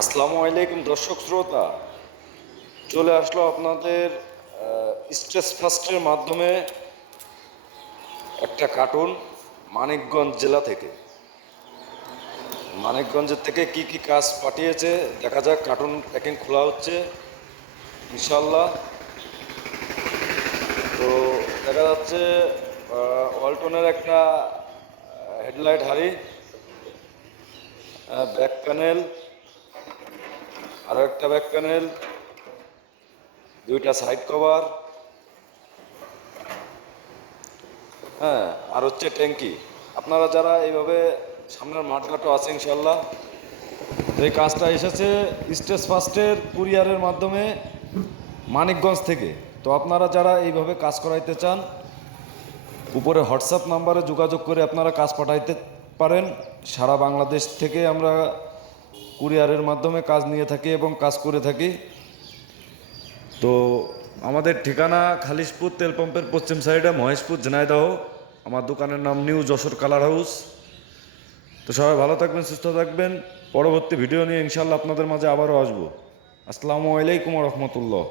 আসসালামু আলাইকুম দর্শক শ্রোতা, চলে আসলো আপনাদের স্ট্রেস ফাস্টের মাধ্যমে একটা কার্টুন মানিকগঞ্জ জেলা থেকে। মানিকগঞ্জের থেকে কি কি কাজ পাঠিয়েছে দেখা যাক। কার্টুন প্যাকিং খোলা হচ্ছে ইনশাল্লাহ। তো দেখা যাচ্ছে ওয়ালটনের একটা হেডলাইট হাড়ি, ব্যাক প্যানেল, আরও একটা ব্যাক প্যানেল, দুইটা সাইড কভার, হ্যাঁ, আর হচ্ছে ট্যাঙ্কি। আপনারা যারা এইভাবে সামনের মাঠঘাটও আছে ইনশাল্লাহ। তো এই কাজটা এসেছে স্টেজ ফার্স্টের কুরিয়ারের মাধ্যমে মানিকগঞ্জ থেকে। তো আপনারা যারা এইভাবে কাজ করাইতে চান, উপরে হোয়াটসঅ্যাপ নাম্বারে যোগাযোগ করে আপনারা কাজ পাঠাইতে পারেন। সারা বাংলাদেশ থেকে আমরা কুরিয়ারের মাধ্যমে কাজ নিয়ে থাকি এবং কাজ করে থাকি। তো আমাদের ঠিকানা খালিশপুর তেল পাম্পের পশ্চিম সাইডে, মহেশপুর, ঝিনাইদহ। আমার দোকানের নাম নিউ যশোর কালার হাউস। তো সবাই ভালো থাকবেন, সুস্থ থাকবেন। পরবর্তী ভিডিও নিয়ে ইনশাল্লাহ আপনাদের মাঝে আবারও আসবো। আসসালামু আলাইকুম রহমতুল্লাহ।